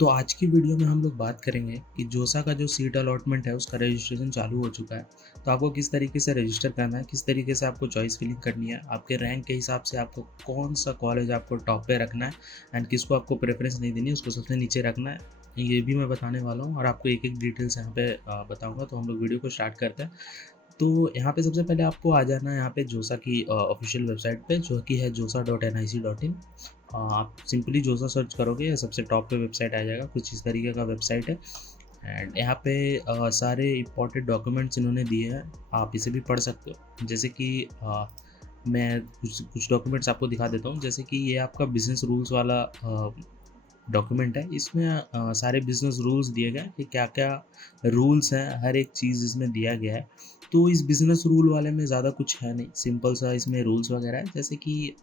तो आज की वीडियो में हम लोग बात करेंगे कि जोसा का जो सीट अलॉटमेंट है उसका रजिस्ट्रेशन चालू हो चुका है। तो आपको किस तरीके से रजिस्टर करना है, किस तरीके से आपको चॉइस फिलिंग करनी है, आपके रैंक के हिसाब से आपको कौन सा कॉलेज आपको टॉप पे रखना है एंड किसको आपको प्रेफरेंस नहीं देनी है, उसको सबसे नीचे रखना है, ये भी मैं बताने वाला हूँ और आपको एक एक डिटेल्स यहाँ पे बताऊँगा। तो हम लोग वीडियो को स्टार्ट करते हैं। तो यहाँ पे सबसे पहले आपको आ जाना है यहाँ पे जोसा की ऑफिशियल वेबसाइट पे, जो कि है josa.nic.in। आप सिंपली जोसा सर्च करोगे या सबसे टॉप पे वेबसाइट आ जाएगा, कुछ इस तरीके का वेबसाइट है। एंड यहाँ पे सारे इम्पोर्टेंट डॉक्यूमेंट्स इन्होंने दिए हैं, आप इसे भी पढ़ सकते हो। जैसे कि मैं कुछ कुछ डॉक्यूमेंट्स आपको दिखा देता हूँ। जैसे कि ये आपका बिजनेस रूल्स वाला डॉक्यूमेंट है। इसमें सारे बिजनेस रूल्स दिए गए हैं कि क्या क्या रूल्स हैं, हर एक चीज़ इसमें दिया गया है। तो इस बिजनेस रूल वाले में ज़्यादा कुछ है नहीं, सिंपल सा इसमें रूल्स वगैरह है। जैसे कि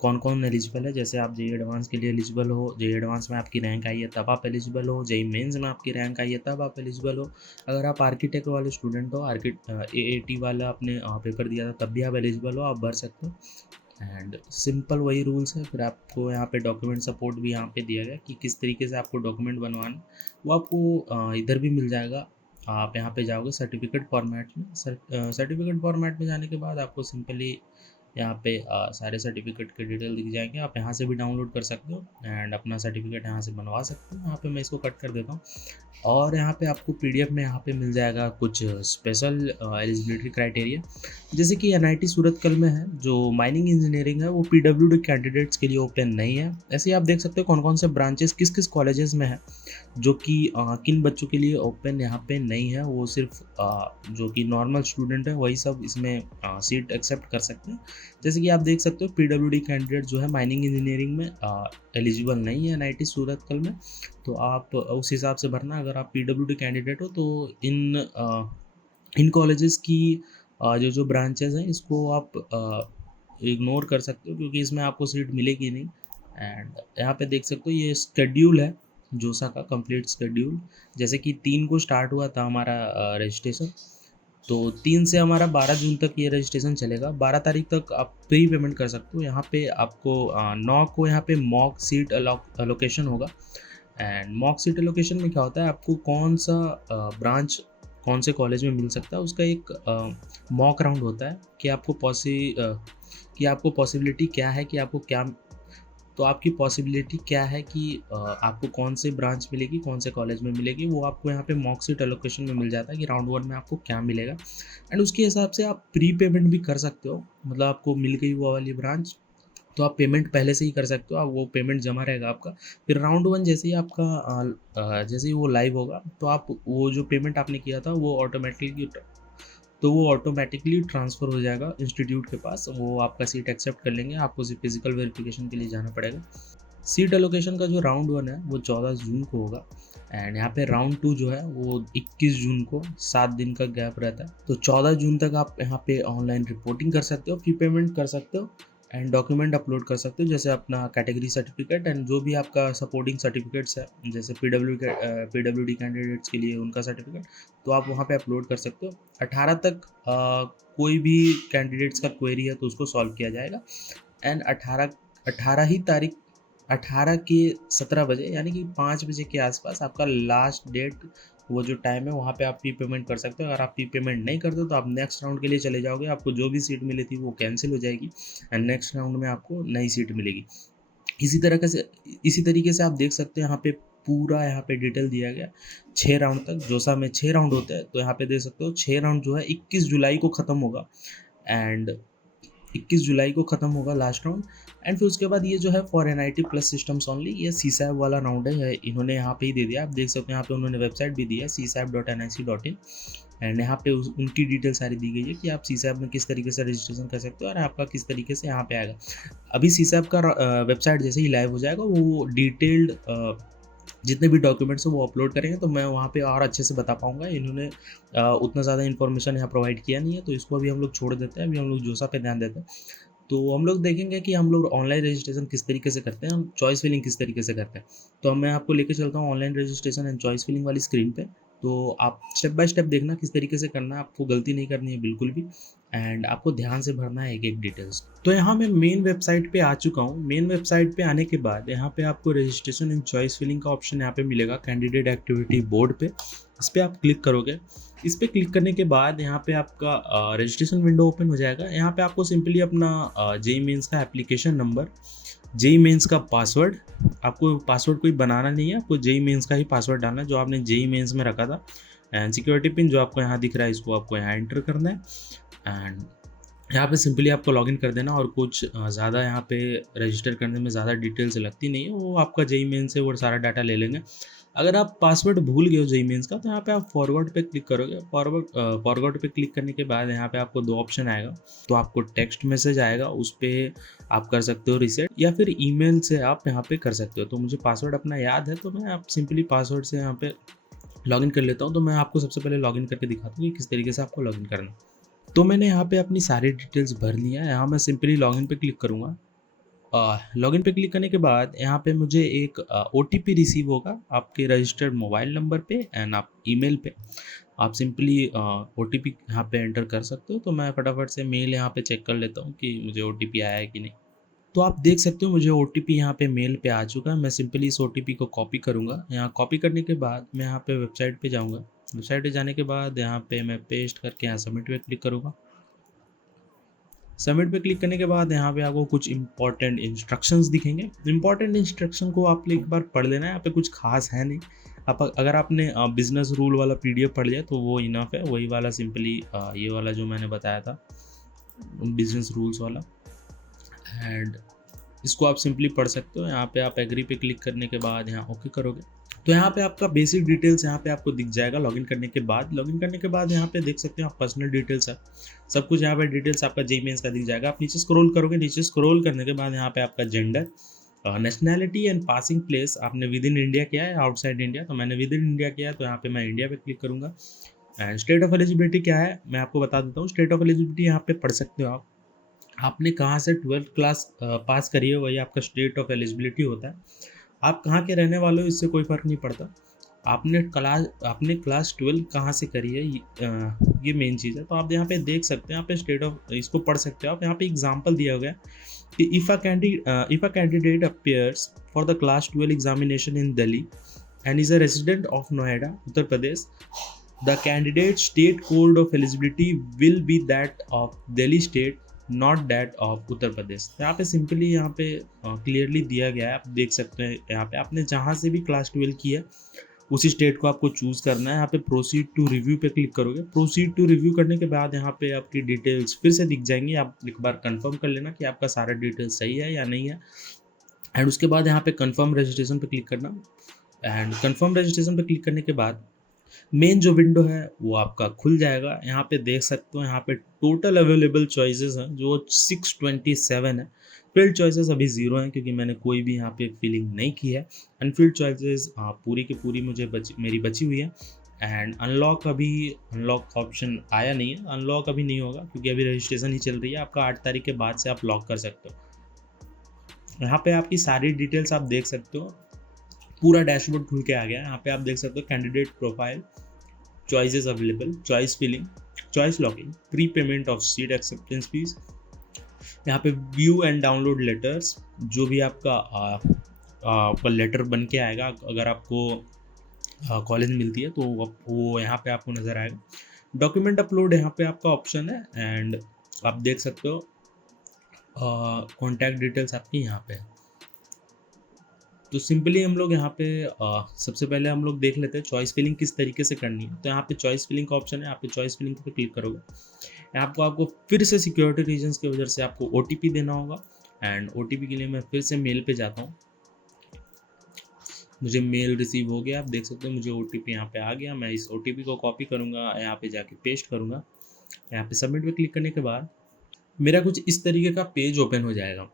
कौन कौन एलिजिबल है, जैसे आप जेई एडवांस के लिए एलिजिबल हो, जेई एडवांस में आपकी रैंक आई है तब आप एलिजिबल हो, जेई मेंस में आपकी रैंक आई है तब आप एलिजिबल हो। अगर आप आर्किटेक्ट वाले स्टूडेंट हो, एएटी वाला आपने पेपर दिया था तब भी आप एलिजिबल हो, आप भर सकते हो। एंड सिंपल वही रूल्स है। फिर आपको यहाँ पे डॉक्यूमेंट सपोर्ट भी यहाँ पे दिया गया कि किस तरीके से आपको डॉक्यूमेंट बनवाना, वो आपको इधर भी मिल जाएगा। आप यहाँ पे जाओगे सर्टिफिकेट फॉर्मेट में। सर्टिफिकेट फॉर्मेट में जाने के बाद आपको सिंपली यहाँ पे सारे सर्टिफिकेट के डिटेल दिख जाएंगे। आप यहाँ से भी डाउनलोड कर सकते हो एंड अपना सर्टिफिकेट यहाँ से बनवा सकते हो। यहाँ पे मैं इसको कट कर देता हूँ और यहाँ पे आपको पीडीएफ में यहाँ पे मिल जाएगा कुछ स्पेशल एलिजिबिलिटी क्राइटेरिया। जैसे कि एनआईटी सूरतकल में है जो माइनिंग इंजीनियरिंग है, वो पीडब्ल्यूडी कैंडिडेट्स के लिए ओपन नहीं है। ऐसे ही आप देख सकते हो कौन कौन से ब्रांचेस किस किस कॉलेजेस में है, जो कि किन बच्चों के लिए ओपन यहाँ पे नहीं है। वो सिर्फ जो कि नॉर्मल स्टूडेंट है वही सब इसमें सीट एक्सेप्ट कर सकते हैं। जैसे कि आप देख सकते हो पीडब्ल्यूडी कैंडिडेट जो है माइनिंग इंजीनियरिंग में एलिजिबल नहीं है एनआईटी सूरतकल में। तो आप उस हिसाब से भरना। अगर आप पीडब्ल्यूडी कैंडिडेट हो तो इन कॉलेजेस की जो जो ब्रांचेस हैं इसको आप इग्नोर कर सकते हो, क्योंकि इसमें आपको सीट मिलेगी नहीं। एंड यहाँ पे देख सकते हो ये स्केड्यूल है जोसा का, कंप्लीट स्केड्यूल। जैसे कि 3 को स्टार्ट हुआ था हमारा रजिस्ट्रेशन, तो 3 से हमारा 12 जून तक ये रजिस्ट्रेशन चलेगा। 12 तारीख तक आप प्री पेमेंट कर सकते हो। यहाँ पे आपको 9 को यहाँ पे मॉक सीट अलोकेशन होगा। एंड मॉक सीट एलोकेशन में क्या होता है, आपको कौन सा ब्रांच कौन से कॉलेज में मिल सकता है उसका एक मॉक राउंड होता है कि आपको पॉसिबिलिटी क्या है कि आपको क्या, तो आपकी पॉसिबिलिटी क्या है कि आपको कौन से ब्रांच मिलेगी, कौन से कॉलेज में मिलेगी, वो आपको यहाँ पे मॉक सीट एलोकेशन में मिल जाता है कि राउंड 1 में आपको क्या मिलेगा। एंड उसके हिसाब से आप प्री पेमेंट भी कर सकते हो। मतलब आपको मिल गई वो वाली ब्रांच तो आप पेमेंट पहले से ही कर सकते हो, आप वो पेमेंट जमा रहेगा आपका। फिर राउंड 1 जैसे ही आपका जैसे ही वो लाइव होगा तो आप वो जो पेमेंट आपने किया था वो ऑटोमेटिकली ट्रांसफ़र हो जाएगा इंस्टीट्यूट के पास। वो आपका सीट एक्सेप्ट कर लेंगे, आपको सिर्फ फिजिकल वेरिफिकेशन के लिए जाना पड़ेगा। सीट एलोकेशन का जो राउंड 1 है वो 14 जून को होगा। एंड यहाँ पे राउंड 2 जो है वो 21 जून को, 7 दिन का गैप रहता है। तो 14 जून तक आप यहाँ पे ऑनलाइन रिपोर्टिंग कर सकते हो, फी पेमेंट कर सकते हो एंड डॉक्यूमेंट अपलोड कर सकते हो, जैसे अपना कैटेगरी सर्टिफिकेट एंड जो भी आपका सपोर्टिंग सर्टिफिकेट्स है, जैसे पीडब्ल्यूडी कैंडिडेट्स के लिए उनका सर्टिफिकेट, तो आप वहाँ पे अपलोड कर सकते हो। 18 तक कोई भी कैंडिडेट्स का क्वेरी है तो उसको सॉल्व किया जाएगा। एंड 18 के 17 बजे यानी कि 5 बजे के आसपास आपका लास्ट डेट, वो जो टाइम है वहाँ पे आप फी पेमेंट कर सकते हो। अगर आप फी पेमेंट नहीं करते तो आप नेक्स्ट राउंड के लिए चले जाओगे, आपको जो भी सीट मिली थी वो कैंसिल हो जाएगी एंड नेक्स्ट राउंड में आपको नई सीट मिलेगी। इसी तरीके से आप देख सकते हैं यहाँ पे पूरा यहाँ पे डिटेल दिया गया 6 राउंड तक। जोसा में 6 राउंड होते हैं, तो यहाँ पे देख सकते हो 6 राउंड जो है 21 जुलाई को ख़त्म होगा। एंड 21 जुलाई को ख़त्म होगा लास्ट राउंड। एंड फिर उसके बाद ये जो है for NIT plus systems only, ये सीसैब वाला राउंड है, इन्होंने यहाँ पे ही दे दिया। आप देख सकते हैं यहाँ पे उन्होंने वेबसाइट भी दी है csab.nic.in। एंड यहाँ पे उनकी डिटेल सारी दी गई है कि आप सीसैब में किस तरीके से रजिस्ट्रेशन कर सकते हो और आपका किस तरीके से यहाँ पे आएगा। अभी सीसैब का वेबसाइट जैसे ही लाइव हो जाएगा वो डिटेल्ड जितने भी डॉक्यूमेंट्स हैं वो अपलोड करेंगे, तो मैं वहाँ पे और अच्छे से बता पाऊँगा। इन्होंने उतना ज़्यादा इन्फॉर्मेशन यहाँ प्रोवाइड किया नहीं है, तो इसको अभी हम लोग छोड़ देते हैं। अभी हम लोग जोसा पे ध्यान देते हैं। तो हम लोग देखेंगे कि हम लोग ऑनलाइन रजिस्ट्रेशन किस तरीके से करते हैं, हम चॉइस फिलिंग किस तरीके से करते हैं। तो मैं आपको लेके चलता हूँ online registration and choice filling वाली स्क्रीन पे। तो आप स्टेप बाय स्टेप देखना किस तरीके से करना है, आपको गलती नहीं करनी है बिल्कुल भी, एंड आपको ध्यान से भरना है एक-एक डिटेल्स। तो यहाँ मैं मेन वेबसाइट पे आ चुका हूँ। मेन वेबसाइट पे आने के बाद यहाँ पे आपको रजिस्ट्रेशन एंड चॉइस फिलिंग का ऑप्शन यहाँ पे मिलेगा कैंडिडेट एक्टिविटी बोर्ड पे। इस पे आप क्लिक करोगे। इस पे क्लिक करने के बाद यहाँ पे आपका रजिस्ट्रेशन विंडो ओपन हो जाएगा। यहाँ पे आपको सिंपली अपना जेईई मेंस का एप्लीकेशन नंबर, जेईई मेंस का पासवर्ड, आपको पासवर्ड कोई बनाना नहीं है, आपको जेईई मेंस का ही पासवर्ड डालना है जो आपने जेईई मेंस में रखा था, एंड सिक्योरिटी पिन जो आपको यहाँ दिख रहा है इसको आपको यहाँ एंटर करना है, एंड यहाँ पे सिंपली आपको लॉगिन कर देना। और कुछ ज़्यादा यहाँ पे रजिस्टर करने में ज़्यादा डिटेल्स लगती नहीं है, वो आपका जेईई मेंस से वो सारा डाटा ले लेंगे। अगर आप पासवर्ड भूल गए हो जेईई मेंस का तो यहाँ पे आप फॉरवर्ड पे क्लिक करोगे। फॉरवर्ड पे क्लिक करने के बाद यहाँ पे आपको 2 ऑप्शन आएगा। तो आपको टेक्स्ट मैसेज आएगा, उस पे आप कर सकते हो रीसेट, या फिर ईमेल से आप यहाँ पे कर सकते हो। तो मुझे पासवर्ड अपना याद है तो मैं आप सिंपली पासवर्ड से यहाँ पे लॉगिन कर लेता हूँ। तो मैं आपको सबसे पहले लॉगिन करके दिखाता हूँ कि किस तरीके से आपको लॉगिन करना है। तो मैंने यहाँ पे अपनी सारी डिटेल्स भर ली है। यहाँ मैं सिंपली लॉगिन पे क्लिक करूँगा। लॉगिन पे क्लिक करने के बाद यहाँ पे मुझे एक ओटीपी रिसीव होगा आपके रजिस्टर्ड मोबाइल नंबर पे एंड आप ईमेल पे। आप सिंपली ओटीपी यहाँ पे एंटर कर सकते हो। तो मैं फटाफट से मेल यहाँ पे चेक कर लेता हूँ कि मुझे ओटीपी आया है कि नहीं। तो आप देख सकते हो मुझे ओटीपी यहाँ पे मेल पे आ चुका है। मैं सिंपली इस ओटीपी को कॉपी करूँगा। यहाँ कॉपी करने के बाद मैं यहाँ पे वेबसाइट पे जाऊँगा। वेबसाइट पे जाने के बाद यहाँ पे मैं पेस्ट करके यहाँ सबमिट पे क्लिक करूँगा। सबमिट पे क्लिक करने के बाद यहाँ पे आपको कुछ इंपॉर्टेंट इंस्ट्रक्शंस दिखेंगे। इंपॉर्टेंट इंस्ट्रक्शन को आप एक बार पढ़ लेना है, यहाँ पे कुछ खास है नहीं। आप अगर आपने बिजनेस रूल वाला पीडीएफ पढ़ लिया तो वो इनफ है। वही वाला सिंपली ये वाला जो मैंने बताया था बिजनेस रूल्स वाला, एंड इसको आप सिंपली पढ़ सकते हो। यहाँ पे आप एग्री पे क्लिक करने के बाद यहाँ ओके करोगे तो यहाँ पे आपका बेसिक डिटेल्स यहाँ पे आपको दिख जाएगा। लॉगिन करने के बाद यहाँ पे देख सकते हैं आप पर्सनल डिटेल्स है, सब कुछ यहाँ पे डिटेल्स आपका जेईई मेंस का दिख जाएगा। आप नीचे स्क्रॉल करोगे, नीचे स्क्रॉल करने के बाद यहाँ पे आपका gender, nationality and passing place, आपने विद इन इंडिया किया है आउटसाइड इंडिया, तो मैंने विद इन इंडिया किया है तो यहाँ पे मैं इंडिया पे क्लिक करूँगा। एंड स्टेट ऑफ एलिजिबिलिटी क्या है मैं आपको बता देता हूँ। स्टेट ऑफ एलिजिबिलिटी यहाँ पे पढ़ सकते हो आप, आपने कहाँ से 12th क्लास पास करी है वही आपका स्टेट ऑफ एलिजिबिलिटी होता है। आप कहाँ के रहने वाले हो इससे कोई फ़र्क नहीं पड़ता। आपने क्लास 12 कहाँ से करी है ये मेन चीज़ है। तो आप यहाँ पे देख सकते हैं, यहाँ पे स्टेट ऑफ इसको पढ़ सकते हो आप। यहाँ पे एग्जांपल दिया गया है कि if a candidate appears for the class 12 examination in Delhi and is a resident of Noida Uttar Pradesh, the candidate state code of eligibility will be that of Delhi state not that of Uttar Pradesh. यहाँ पे सिंपली यहाँ पे क्लियरली दिया गया है, आप देख सकते हैं। यहाँ पे आपने जहाँ से भी क्लास 12 की है उसी स्टेट को आपको चूज़ करना है। यहाँ पे प्रोसीड टू रिव्यू पे क्लिक करोगे। प्रोसीड टू रिव्यू करने के बाद यहाँ पे आपकी डिटेल्स फिर से दिख जाएंगी। आप एक बार कंफर्म कर लेना कि आपका सारा डिटेल्स सही है या नहीं है, एंड उसके बाद यहाँ पे कंफर्म रजिस्ट्रेशन पे क्लिक करना। एंड कंफर्म रजिस्ट्रेशन पे क्लिक करने के बाद मेन जो विंडो है वो आपका खुल जाएगा। यहाँ पे देख सकते हो यहाँ पे टोटल अवेलेबल चॉइसेस हैं जो 627 है। फील्ड चॉइसेस अभी 0 हैं क्योंकि मैंने कोई भी यहाँ पे फिलिंग नहीं की है। अनफिल्ड चॉइसेस पूरी की पूरी मेरी बची हुई है। एंड अनलॉक ऑप्शन आया नहीं है, अनलॉक अभी नहीं होगा क्योंकि अभी रजिस्ट्रेशन ही चल रही है। आपका 8 तारीख के बाद से आप लॉक कर सकते हो। यहाँ पे आपकी सारी डिटेल्स आप देख सकते हो, पूरा डैशबोर्ड खुल के आ गया है। यहाँ पे आप देख सकते हो candidate profile, choices available, choice filling, choice logging, pre payment of seat acceptance fees. यहाँ पे व्यू एंड डाउनलोड लेटर्स, जो भी आपका लेटर बन के आएगा अगर आपको कॉलेज मिलती है तो वो यहाँ पे आपको नज़र आएगा। डॉक्यूमेंट अपलोड यहाँ पे आपका ऑप्शन है, एंड आप देख सकते हो कॉन्टैक्ट डिटेल्स आपकी यहाँ पे है। तो सिंपली हम लोग यहाँ पे सबसे पहले हम लोग देख लेते हैं चॉइस फिलिंग किस तरीके से करनी है। तो यहाँ पे चॉइस फिलिंग का ऑप्शन है, यहाँ पे चॉइस फिलिंग पे क्लिक करोगे। यहाँ आपको फिर से सिक्योरिटी रीजंस की वजह से आपको ओटीपी देना होगा, एंड ओटीपी के लिए मैं फिर से मेल पे जाता हूँ। मुझे मेल रिसीव हो गया, आप देख सकते हो मुझे ओटीपी यहाँ पे आ गया। मैं इस ओटीपी को कॉपी करूँगा, यहाँ पे जाके पेस्ट करूँगा। यहाँ पे सबमिट पे क्लिक करने के बाद मेरा कुछ इस तरीके का पेज ओपन हो जाएगा।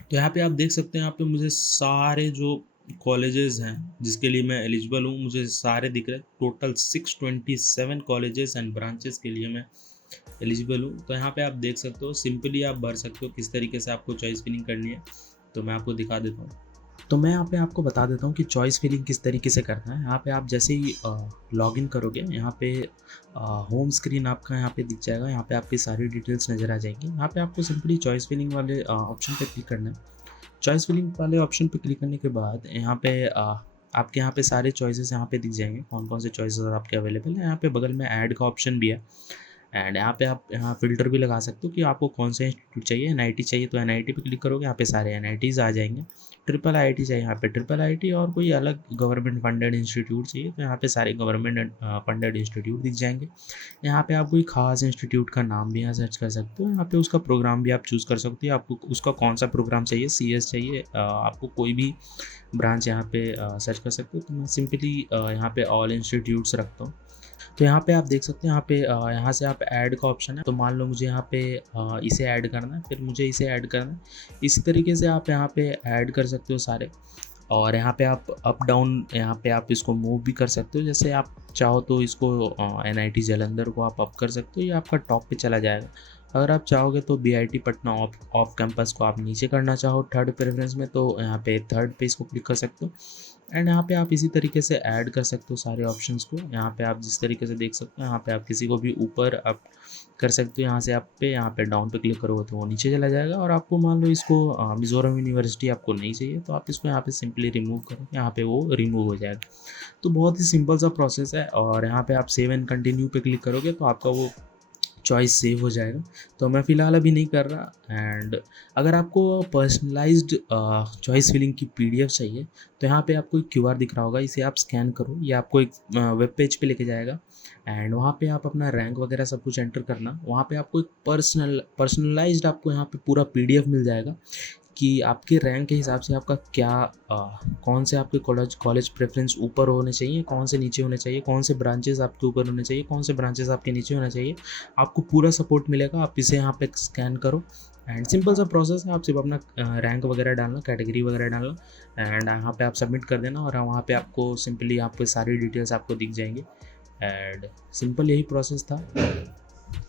तो यहाँ पे आप देख सकते हैं, यहाँ पे मुझे सारे जो कॉलेजेस हैं जिसके लिए मैं एलिजिबल हूँ मुझे सारे दिख रहे हैं। टोटल 627 कॉलेजेस एंड ब्रांचेस के लिए मैं एलिजिबल हूँ। तो यहाँ पे आप देख सकते हो, सिंपली आप भर सकते हो किस तरीके से आपको चॉइस फिलिंग करनी है। तो मैं आपको दिखा देता हूँ। तो मैं यहाँ पे आपको बता देता हूँ कि चॉइस फिलिंग किस तरीके से करना है। यहाँ पे आप जैसे ही लॉगिन करोगे, यहाँ पे होम स्क्रीन आपका यहाँ पे दिख जाएगा, यहाँ पे आपकी सारी डिटेल्स नज़र आ जाएंगी। यहाँ पे आपको सिंपली चॉइस फिलिंग वाले ऑप्शन पे क्लिक करना है। चॉइस फिलिंग वाले ऑप्शन पे क्लिक करने के बाद यहाँ पे आपके यहाँ पे सारे चॉइसेस यहाँ पे दिख जाएंगे, कौन कौन से चॉइसेस आपके अवेलेबल हैं। यहाँ पे बगल में ऐड का ऑप्शन भी है, एंड यहाँ पे आप यहाँ फ़िल्टर भी लगा सकते हो कि आपको कौन सा इंस्टीट्यूट चाहिए। एनआईटी चाहिए तो एनआईटी पे क्लिक करोगे, यहाँ पे सारे एनआईटीज़ आ जाएंगे। ट्रिपल आईटी चाहिए, यहाँ पे ट्रिपल आईटी, और कोई अलग गवर्नमेंट फंडेड इंस्टीट्यूट चाहिए तो यहाँ पे सारे गवर्नमेंट फंडेड इंस्टीट्यूट दिख जाएंगे। यहाँ पे आप कोई खास इंस्टीट्यूट का नाम भी यहाँ सर्च कर सकते हो। यहाँ पे उसका प्रोग्राम भी आप चूज़ कर सकते हो, आपको उसका कौन सा प्रोग्राम चाहिए, सीएस चाहिए, आपको कोई भी ब्रांच यहाँ पे सर्च कर सकते हो। तो मैं सिंपली यहाँ पे ऑल इंस्टीट्यूट्स रखता हूँ। तो यहाँ पे आप देख सकते हैं, यहाँ पे यहाँ से आप ऐड का ऑप्शन है। तो मान लो मुझे यहाँ पे इसे ऐड करना है, फिर मुझे इसे ऐड करना है। इसी तरीके से आप यहाँ पे ऐड कर सकते हो सारे, और यहाँ पे आप अप डाउन यहाँ पे आप इसको मूव भी कर सकते हो। जैसे आप चाहो तो इसको एनआईटी जालंधर को आप अप कर सकते हो, ये आपका टॉप पे चला जाएगा। अगर आप चाहोगे तो बीआईटी पटना ऑफ कैंपस को आप नीचे करना चाहो थर्ड प्रेफरेंस में, तो यहाँ पे थर्ड पे इसको क्लिक कर सकते हो। एंड यहाँ पे आप इसी तरीके से ऐड कर सकते हो सारे ऑप्शंस को। यहाँ पे आप जिस तरीके से देख सकते हो, यहाँ पे आप किसी को भी ऊपर अप कर सकते हो। यहाँ से आप पे यहाँ पे डाउन पे क्लिक करोगे तो वो नीचे चला जाएगा। और आपको मान लो इसको मिज़ोरम यूनिवर्सिटी आपको नहीं चाहिए तो आप इसको यहाँ पे सिंपली रिमूव करो, यहाँ पे वो रिमूव हो जाएगा। तो बहुत ही सिंपल सा प्रोसेस है। और यहाँ पे आप सेव एंड कंटिन्यू पे क्लिक करोगे तो आपका वो चॉइस सेव हो जाएगा। तो मैं फ़िलहाल अभी नहीं कर रहा। एंड अगर आपको पर्सनलाइज्ड चॉइस फिलिंग की पीडीएफ चाहिए तो यहाँ पे आपको एक क्यूआर दिख रहा होगा, इसे आप स्कैन करो, ये आपको एक वेब पेज पे लेके जाएगा। एंड वहाँ पे आप अपना रैंक वगैरह सब कुछ एंटर करना। वहाँ पे आपको एक पर्सनलाइज्ड आपको यहाँ पे पूरा पीडीएफ मिल जाएगा कि आपके रैंक के हिसाब से आपका क्या कौन से आपके कॉलेज प्रेफरेंस ऊपर होने चाहिए, कौन से नीचे होने चाहिए, कौन से ब्रांचेस आपके ऊपर होने चाहिए, कौन से ब्रांचेस आपके नीचे होना चाहिए। आपको पूरा सपोर्ट मिलेगा। आप इसे यहाँ पे स्कैन करो एंड सिंपल सा प्रोसेस है। आप सिर्फ अपना रैंक वगैरह डालना, कैटेगरी वगैरह डालना, एंड यहाँ पे आप सबमिट कर देना। और वहाँ पे आपको सिंपली आपके सारी डिटेल्स आपको दिख जाएंगे। एंड सिंपल यही प्रोसेस था।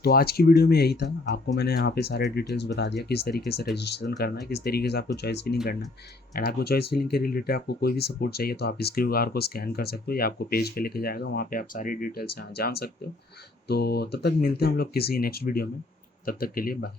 तो आज की वीडियो में यही था। आपको मैंने यहाँ पे सारे डिटेल्स बता दिया किस तरीके से रजिस्ट्रेशन करना है, किस तरीके से आपको चॉइस फिलिंग करना है। एंड आपको चॉइस फिलिंग के रिलेटेड आपको कोई भी सपोर्ट चाहिए तो आप इस क्यूआर को स्कैन कर सकते हो, या आपको पेज पे लेके जाएगा, वहाँ पे आप सारी डिटेल्स यहाँ जान सकते हो। तो तब तक मिलते हैं हम लोग किसी नेक्स्ट वीडियो में। तब तक के लिए बाय।